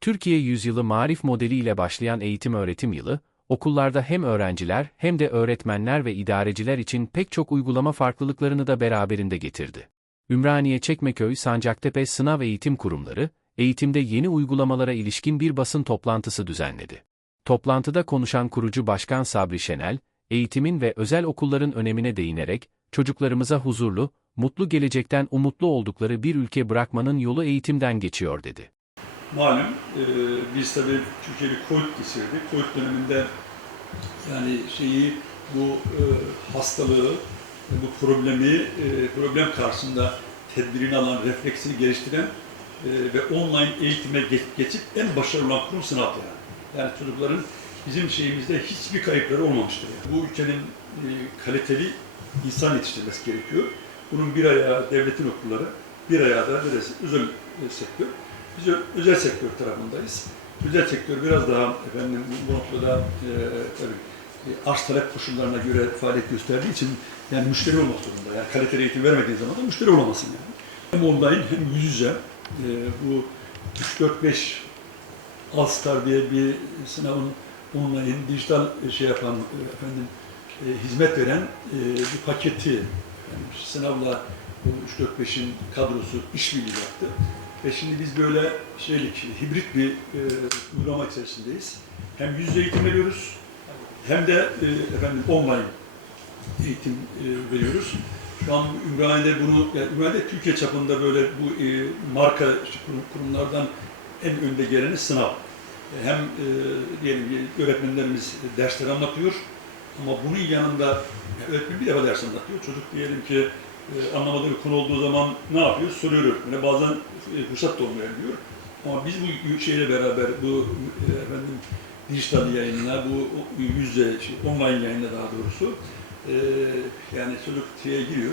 Türkiye Yüzyılı Marif modeli ile başlayan eğitim öğretim yılı, okullarda hem öğrenciler hem de öğretmenler ve idareciler için pek çok uygulama farklılıklarını da beraberinde getirdi. Ümraniye Çekmeköy Sancaktepe Sınav Eğitim Kurumları, eğitimde yeni uygulamalara ilişkin bir basın toplantısı düzenledi. Toplantıda konuşan kurucu başkan Sabri Şenel, eğitimin ve özel okulların önemine değinerek, çocuklarımıza huzurlu, mutlu gelecekten umutlu oldukları bir ülke bırakmanın yolu eğitimden geçiyor dedi. Malum e, biz tabii Türkiye bir Covid geçirdik. Covid döneminde yani şeyi bu e, hastalığı, bu problemi, e, problem karşısında tedbirini alan, refleksini geliştiren e, ve online eğitime geç, geçip en başarılı olan kurum sınavdı yani. Yani çocukların bizim şeyimizde hiçbir kayıpları olmamıştır. Yani. Bu ülkenin e, kaliteli insan yetiştirmesi gerekiyor. Bunun bir ayağı devletin okulları, bir ayağı da? Özel e, sektör. Biz özel sektör tarafındayız. Özel sektör biraz daha efendim bu noktada e, tabii e, arz talep koşullarına göre faaliyet gösterdiği için yani müşteri olmak zorunda. Yani kaliteli eğitim vermediği zaman da müşteri olamazsın yani. Hem online hem yüz yüze e, bu 3-4-5 Alstar diye bir sınavın online dijital şey yapan e, efendim e, hizmet veren e, bir paketi yani sınavla bu 3-4-5'in kadrosu işbirliği yaptı. Ve şimdi biz böyle şeylik, hibrit bir e, uygulama içerisindeyiz. Hem yüz yüze eğitim veriyoruz, hem de e, efendim online eğitim e, veriyoruz. Şu an Ümraniye'de bunu, yani Ümraniye'de Türkiye çapında böyle bu e, marka kurum- kurumlardan en önde geleni sınav. E, Hem e, diyelim öğretmenlerimiz dersleri anlatıyor ama bunun yanında öğretmen bir defa ders anlatıyor. Çocuk diyelim ki e, anlamadığı bir konu olduğu zaman ne yapıyor? Soruyor öğretmene. Bazen e, fırsat da olmayabiliyor. Ama biz bu şeyle beraber bu e, efendim dijital yayınla, bu yüz yüze, şey, online yayınla daha doğrusu e, yani çocuk şeye giriyor.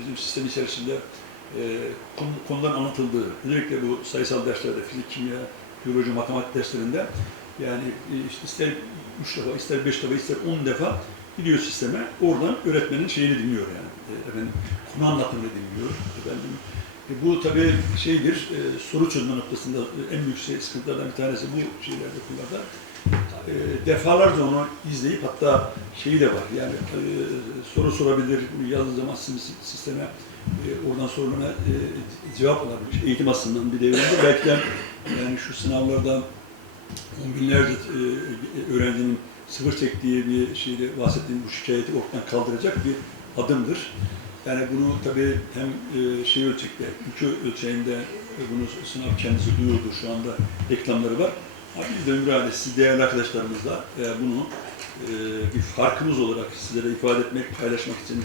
Bizim sistem içerisinde e, konu, konudan anlatıldığı, özellikle bu sayısal derslerde, fizik, kimya, biyoloji, matematik derslerinde yani e, işte ister üç defa, ister beş defa, ister on defa gidiyor sisteme. Oradan öğretmenin şeyini dinliyor yani. E, efendim, konu anlatımını dinliyor. Efendim, e, bu tabii şeydir, e, soru çözme noktasında en büyük şey, sıkıntılardan bir tanesi bu şeylerde okullarda. E, defalarca onu izleyip hatta şeyi de var yani e, soru sorabilir, yazdığı zaman sis- sisteme e, oradan sorularına e, cevap alabilir. Eğitim aslında bir devrinde belki de yani şu sınavlarda on binlerce e, öğrencinin sıfır çektiği bir şeyde bahsettiğim bu şikayeti ortadan kaldıracak bir adımdır. Yani bunu tabii hem e, şey ölçekte, ülke ölçeğinde bunu sınav kendisi duyurdu şu anda reklamları var. Ama biz de Ümraniye, siz değerli arkadaşlarımızla e, bunu e, bir farkımız olarak sizlere ifade etmek, paylaşmak için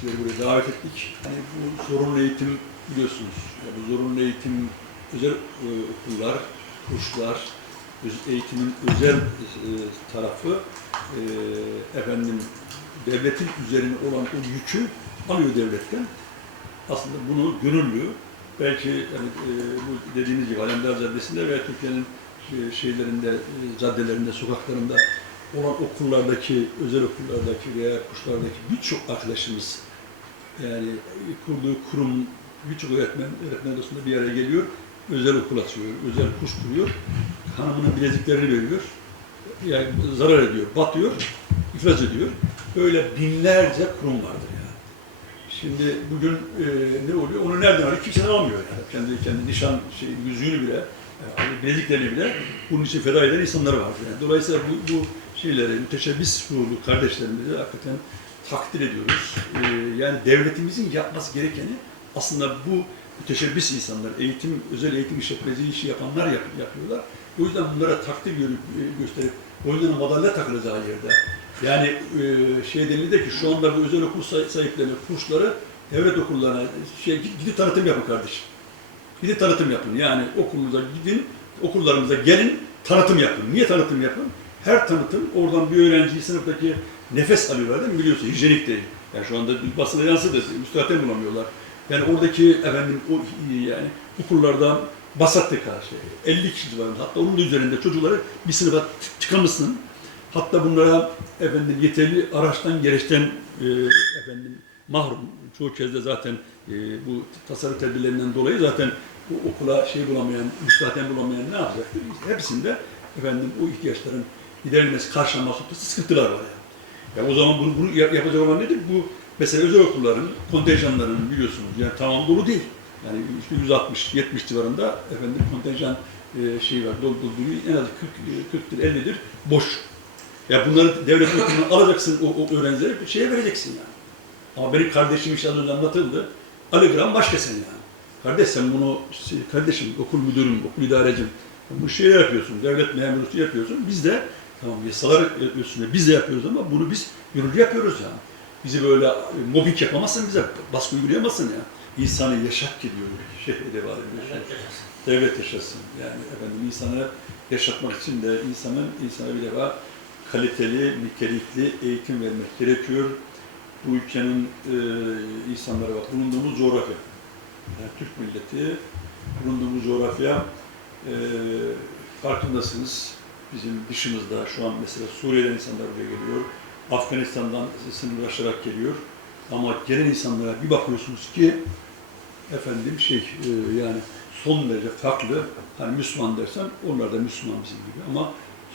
sizleri buraya davet ettik. Hani bu zorunlu eğitim biliyorsunuz, ya bu zorunlu eğitim özel okullar, kurslar, eğitimin özel e, tarafı e, efendim devletin üzerine olan o yükü alıyor devletten. Aslında bunu gönüllü, belki yani, e, bu dediğiniz gibi Alemdar Caddesi'nde veya Türkiye'nin şeylerinde, caddelerinde, sokaklarında olan okullardaki, özel okullardaki veya kurslardaki birçok arkadaşımız yani kurduğu kurum birçok öğretmen, öğretmen odasında bir araya geliyor, özel okul açıyor, özel kurs kuruyor, hanımının bileziklerini veriyor, yani zarar ediyor, batıyor, iflas ediyor. Böyle binlerce kurum vardır yani. Şimdi bugün e, ne oluyor? Onu nereden alıyor? Kimse almıyor yani. Kendi kendi nişan şey, yüzüğünü bile, yani bileziklerini bile bunun için feda eden insanlar var. Yani. Dolayısıyla bu, bu şeyleri, müteşebbis ruhlu kardeşlerimizi hakikaten takdir ediyoruz. E, yani devletimizin yapması gerekeni aslında bu müteşebbis insanlar, eğitim, özel eğitim işletmeci işi yapanlar yap, yapıyorlar. O yüzden bunlara takdir gö- gösterip, o yüzden madalya takılacağı yerde. Yani e, şey denildi ki şu anda bu özel okul sahiplerine kursları devlet okullarına şey gidip, tanıtım yapın kardeşim. Gidip tanıtım yapın. Yani okulunuza gidin, okullarımıza gelin, tanıtım yapın. Niye tanıtım yapın? Her tanıtım oradan bir öğrenciyi sınıftaki nefes alıyorlar değil mi? Biliyorsun hijyenik değil. Yani şu anda basına yansıdı. Müstahten bulamıyorlar. Yani oradaki efendim o yani okullarda basattık karşı 50 kişi civarında hatta onun da üzerinde çocukları bir sınıfa t- çıkamışsın. Hatta bunlara efendim yeterli araçtan gereçten e, efendim mahrum çoğu kez de zaten e, bu tasarruf tedbirlerinden dolayı zaten bu okula şey bulamayan, müstahaten bulamayan ne yapacaktır? Hepsinde efendim o ihtiyaçların giderilmesi, karşılanması noktasında sıkıntılar var yani. Ya o zaman bunu, bunu yap- yapacak olan nedir? Bu mesela özel okulların kontenjanlarının biliyorsunuz yani tamam dolu değil. Yani işte 160-70 civarında efendim kontenjan e, şey var, dolu dolu. En az 40, e, 40'tır, 50'dir boş. Ya bunları devlet okulundan alacaksın o, o öğrencileri bir şeye vereceksin yani. Ama benim kardeşim işte az önce anlatıldı. Ali Gram başkasın yani. Kardeş sen bunu, kardeşim okul müdürüm, okul idarecim, bu şeyi yapıyorsun, devlet memurusu yapıyorsun. Biz de tamam yasalar üstünde biz de yapıyoruz ama bunu biz gönüllü yapıyoruz yani. Bizi böyle mobbing yapamazsın bize, baskı uygulayamazsın ya. İnsanı yaşat ki diyor şey edebi aleminde. Devlet yaşasın. Yani efendim insanı yaşatmak için de insanın insana bir defa kaliteli, nitelikli eğitim vermek gerekiyor. Bu ülkenin e, insanlara bak, bulunduğumuz coğrafya. Yani Türk milleti, bulunduğumuz coğrafya e, farkındasınız. Bizim dışımızda şu an mesela Suriye'den insanlar buraya geliyor. Afganistan'dan sınırlaşarak geliyor. Ama gelen insanlara bir bakıyorsunuz ki efendim şey e, yani son derece farklı. Hani Müslüman dersen onlar da Müslüman bizim gibi ama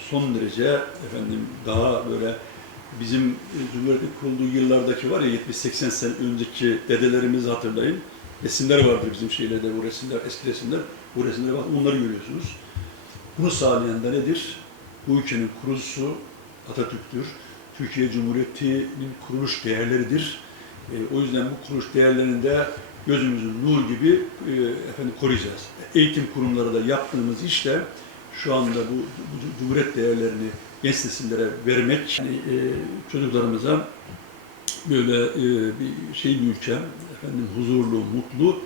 son derece efendim daha böyle bizim e, Cumhuriyet'in kurulduğu yıllardaki var ya 70-80 sene önceki dedelerimizi hatırlayın. Resimler vardır bizim şeylerde bu resimler, eski resimler. Bu resimlere bak onları görüyorsunuz. Bunu sağlayan da nedir? Bu ülkenin kurucusu Atatürk'tür. Türkiye Cumhuriyeti'nin kuruluş değerleridir. E, o yüzden bu kuruluş değerlerini de gözümüzün nur gibi e, efendim koruyacağız. Eğitim kurumları da yaptığımız işte şu anda bu, bu Cumhuriyet değerlerini genç nesillere vermek, yani, e, çocuklarımıza böyle e, bir şey bir ülke, efendim huzurlu, mutlu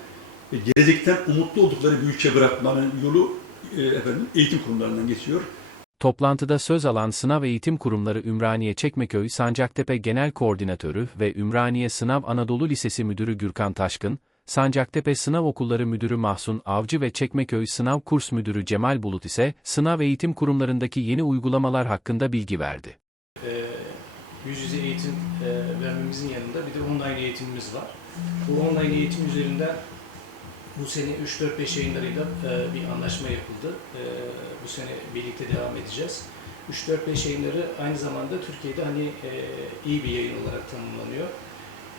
ve gelecekten umutlu oldukları bir ülke bırakmanın yolu e, efendim eğitim kurumlarından geçiyor. Toplantıda söz alan Sınav Eğitim Kurumları Ümraniye Çekmeköy Sancaktepe Genel Koordinatörü ve Ümraniye Sınav Anadolu Lisesi Müdürü Gürkan Taşkın, Sancaktepe Sınav Okulları Müdürü Mahsun Avcı ve Çekmeköy Sınav Kurs Müdürü Cemal Bulut ise sınav eğitim kurumlarındaki yeni uygulamalar hakkında bilgi verdi. e, yüz yüze eğitim e, vermemizin yanında bir de online eğitimimiz var. Bu online eğitim üzerinden bu sene 3-4-5 yayınlarıyla e, bir anlaşma yapıldı. E, bu sene birlikte devam edeceğiz. 3-4-5 yayınları aynı zamanda Türkiye'de hani e, iyi bir yayın olarak tanımlanıyor.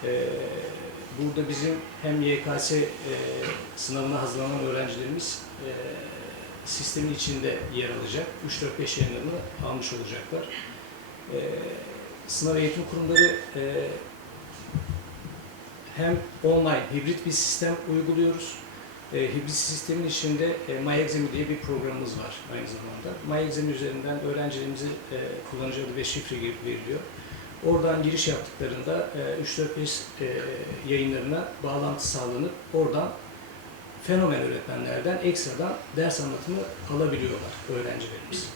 E, burada bizim hem YKS e, sınavına hazırlanan öğrencilerimiz e, sistemin içinde yer alacak. 3-4-5 yayınlarını almış olacaklar. E, sınav eğitim kurumları e, hem online, hibrit bir sistem uyguluyoruz. E, hibrit sistemin içinde e, MyExam diye bir programımız var aynı zamanda. MyExam üzerinden öğrencilerimize e, kullanıcı adı ve şifre girip veriliyor. Oradan giriş yaptıklarında e, 3-4-5 e, yayınlarına bağlantı sağlanıp oradan fenomen öğretmenlerden ekstradan ders anlatımı alabiliyorlar öğrencilerimiz.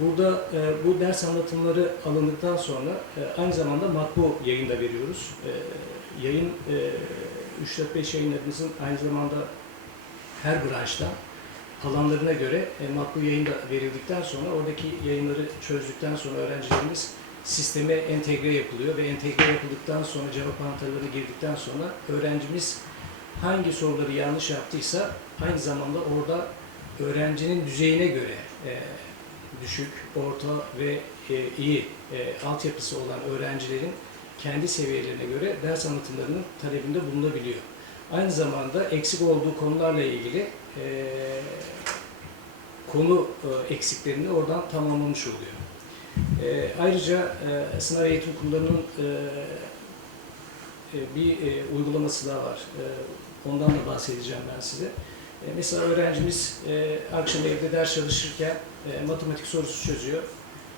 Burada e, bu ders anlatımları alındıktan sonra e, aynı zamanda matbu yayında veriyoruz. E, yayın e, 3-4-5 yayınlarımızın aynı zamanda her branştan alanlarına göre e, matbu yayın verildikten sonra oradaki yayınları çözdükten sonra öğrencilerimiz sisteme entegre yapılıyor ve entegre yapıldıktan sonra cevap anahtarları girdikten sonra öğrencimiz hangi soruları yanlış yaptıysa aynı zamanda orada öğrencinin düzeyine göre e, düşük, orta ve e, iyi e, altyapısı olan öğrencilerin kendi seviyelerine göre ders anlatımlarının talebinde bulunabiliyor. Aynı zamanda eksik olduğu konularla ilgili e, konu e, eksiklerini oradan tamamlamış oluyor. E, ayrıca e, sınav eğitim kurumlarının e, e, bir e, uygulaması daha var. E, ondan da bahsedeceğim ben size. E, mesela öğrencimiz e, akşam evde ders çalışırken e, matematik sorusu çözüyor.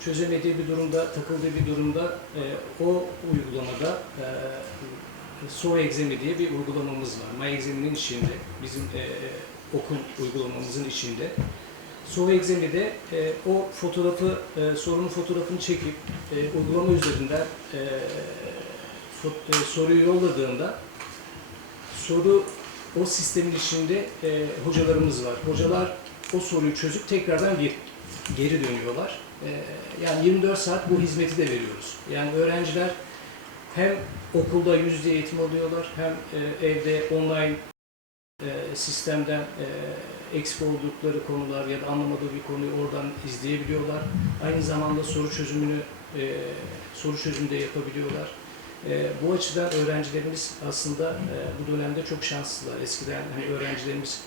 Çözemediği bir durumda, takıldığı bir durumda e, o uygulamada e, soru egzemi diye bir uygulamamız var. MyExam'in içinde, bizim e, okul uygulamamızın içinde. Soru egzemide e, o fotoğrafı, e, sorunun fotoğrafını çekip e, uygulama üzerinden e, fo- e, soruyu yolladığında soru o sistemin içinde e, hocalarımız var. Hocalar o soruyu çözüp tekrardan geri, geri dönüyorlar. E, yani 24 saat bu hizmeti de veriyoruz. Yani öğrenciler hem okulda yüzde eğitim alıyorlar hem e, evde online e, sistemden eksik oldukları konular ya da anlamadığı bir konuyu oradan izleyebiliyorlar. Aynı zamanda soru çözümünü e, soru çözümü de yapabiliyorlar. Bu açıdan öğrencilerimiz aslında bu dönemde çok şanslılar. Eskiden hani öğrencilerimiz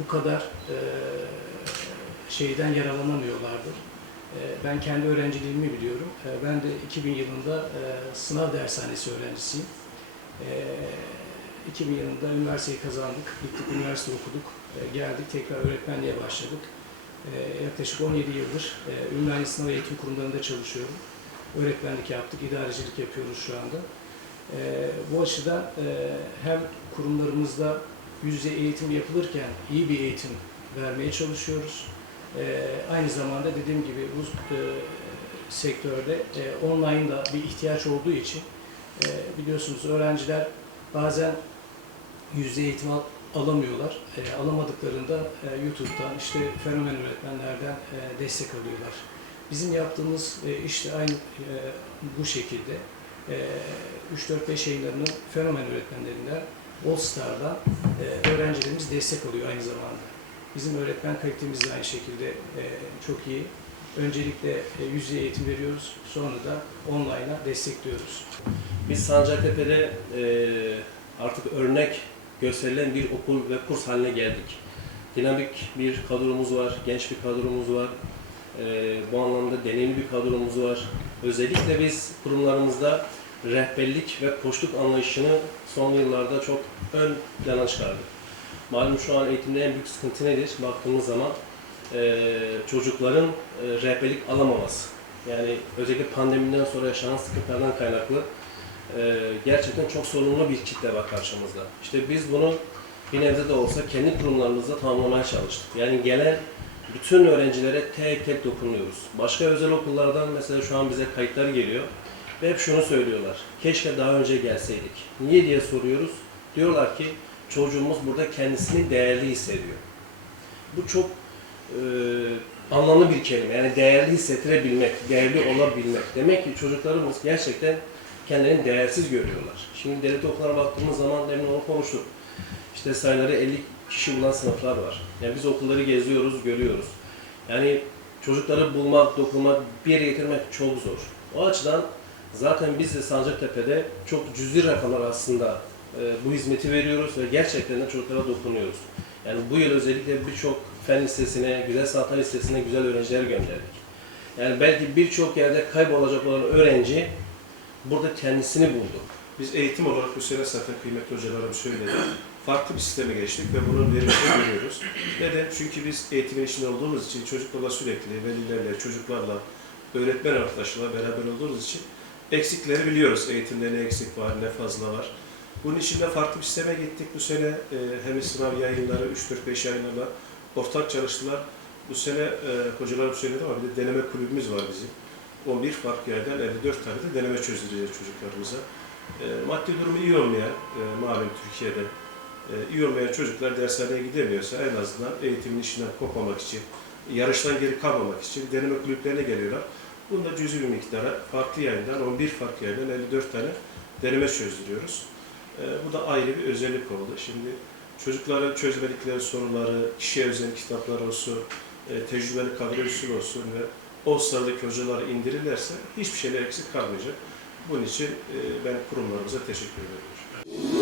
bu kadar şeyden yararlanamıyorlardı. E, ben kendi öğrenciliğimi biliyorum. E, ben de 2000 yılında e, sınav dershanesi öğrencisiyim. E, 2000 yılında üniversiteyi kazandık, gittik üniversite okuduk, geldik tekrar öğretmenliğe başladık. Yaklaşık 17 yıldır e, Ümraniye Sınav Eğitim Kurumlarında çalışıyorum. Öğretmenlik yaptık, idarecilik yapıyoruz şu anda. Bu açıdan e, hem kurumlarımızda yüzde eğitim yapılırken iyi bir eğitim vermeye çalışıyoruz. E, aynı zamanda dediğim gibi bu e, sektörde e, online da bir ihtiyaç olduğu için e, biliyorsunuz öğrenciler bazen yüzde eğitim al- alamıyorlar. E, alamadıklarında e, YouTube'dan işte fenomen öğretmenlerden e, destek alıyorlar. Bizim yaptığımız e, işte aynı e, bu şekilde e, 3-4-5 yayınlarının fenomen öğretmenlerinden All Star'dan e, öğrencilerimiz destek alıyor aynı zamanda. Bizim öğretmen kalitemiz de aynı şekilde e, çok iyi. Öncelikle e, yüz eğitim veriyoruz, sonra da online'a destekliyoruz. Biz Sancaktepe'de e, artık örnek gösterilen bir okul ve kurs haline geldik. Dinamik bir kadromuz var, genç bir kadromuz var. E, bu anlamda deneyimli bir kadromuz var. Özellikle biz kurumlarımızda rehberlik ve koçluk anlayışını son yıllarda çok ön plana çıkardık. Malum şu an eğitimde en büyük sıkıntı nedir? Baktığımız zaman e, çocukların e, rehberlik alamaması. Yani özellikle pandemiden sonra yaşanan sıkıntılardan kaynaklı e, gerçekten çok sorunlu bir kitle var karşımızda. İşte biz bunu bir nebze de olsa kendi kurumlarımızda tamamlamaya çalıştık. Yani gelen bütün öğrencilere tek tek dokunuyoruz. Başka özel okullardan mesela şu an bize kayıtlar geliyor ve hep şunu söylüyorlar. Keşke daha önce gelseydik. Niye diye soruyoruz. Diyorlar ki çocuğumuz burada kendisini değerli hissediyor. Bu çok e, anlamlı bir kelime. Yani değerli hissettirebilmek, değerli olabilmek. Demek ki çocuklarımız gerçekten kendilerini değersiz görüyorlar. Şimdi devlet okullara baktığımız zaman demin onu konuştuk. İşte sayıları 50 kişi bulan sınıflar var. Yani biz okulları geziyoruz, görüyoruz. Yani çocukları bulmak, dokunmak, bir yere getirmek çok zor. O açıdan zaten biz de Sancaktepe'de çok cüzi rakamlar aslında bu hizmeti veriyoruz ve gerçekten de çocuklara dokunuyoruz. Yani bu yıl özellikle birçok fen listesine, güzel sanatlar listesine güzel öğrenciler gönderdik. Yani belki birçok yerde kaybolacak olan öğrenci burada kendisini buldu. Biz eğitim olarak bu sene zaten kıymetli hocalarım söyledi. Farklı bir sisteme geçtik ve bunun verimini görüyoruz. Neden? Çünkü biz eğitimin içinde olduğumuz için çocuklarla sürekli velilerle, çocuklarla, öğretmen arkadaşlarla beraber olduğumuz için eksikleri biliyoruz. Eğitimde ne eksik var, ne fazla var. Bunun için de farklı bir sisteme gittik bu sene. E, hem sınav yayınları, 3-4-5 yayınlarla ortak çalıştılar. Bu sene e, hocalarım söyledi ama bir de deneme kulübümüz var bizim. 11 farklı yerden 54 tane de deneme çözdüreceğiz çocuklarımıza. E, maddi durumu iyi olmayan, e, malum Türkiye'de e, iyi olmayan çocuklar dershaneye gidemiyorsa en azından eğitimin içinden kopmamak için, yarıştan geri kalmamak için deneme kulüplerine geliyorlar. Bunda cüzi bir miktara farklı yayından, 11 farklı yayından 54 tane deneme çözdürüyoruz. E, bu da ayrı bir özellik oldu. Şimdi çocukların çözmedikleri soruları, kişiye özel kitaplar olsun, e, tecrübeli kadro üstü olsun ve o sıradaki hocaları indirirlerse hiçbir şeyler eksik kalmayacak. Bunun için e, ben kurumlarımıza teşekkür ediyorum.